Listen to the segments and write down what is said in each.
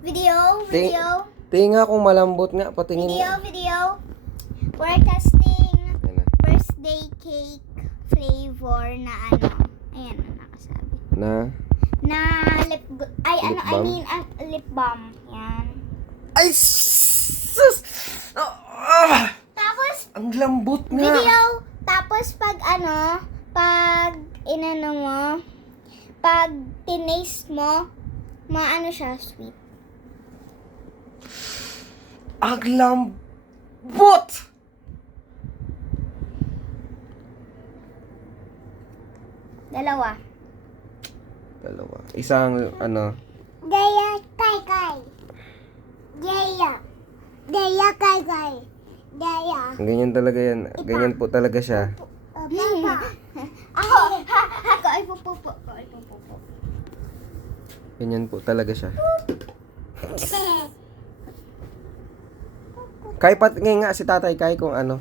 Video. Tingin nga kung malambot nga, patingin nga. Video. We're testing Ayan na. birthday cake flavor na ano. Ayan ang nakasabi. Na lip lip balm. Yan. Ay, sus! Tapos Ang lambot nga. video. Tapos pag inano mo, pag tinaste mo, maano siya, sweet. Ang lambot! Dalawa. Isang ano. Daya kay. Daya kay. Daya. Ganyan talaga yan. Ganyan po talaga siya. Papa. Ako ay pupupo. Ganyan po talaga siya. Kay patingin nga si tatay. Kay kung ano.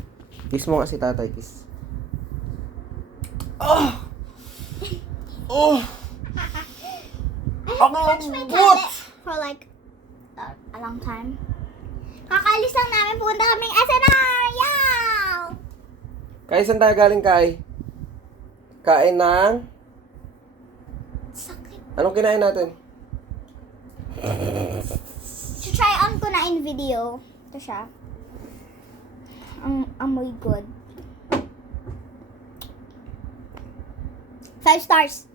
Kiss mo nga si tatay. Kiss. I haven't touched my tablet for like a long time. Kakaalis lang namin, pupunta kaming SNR! Yow! Kay, saan tayo galing, Kay? Kain ng... Sakit. Anong kinain natin? So, try on ko na in video. Ito siya. Ang amoy good. 5 stars.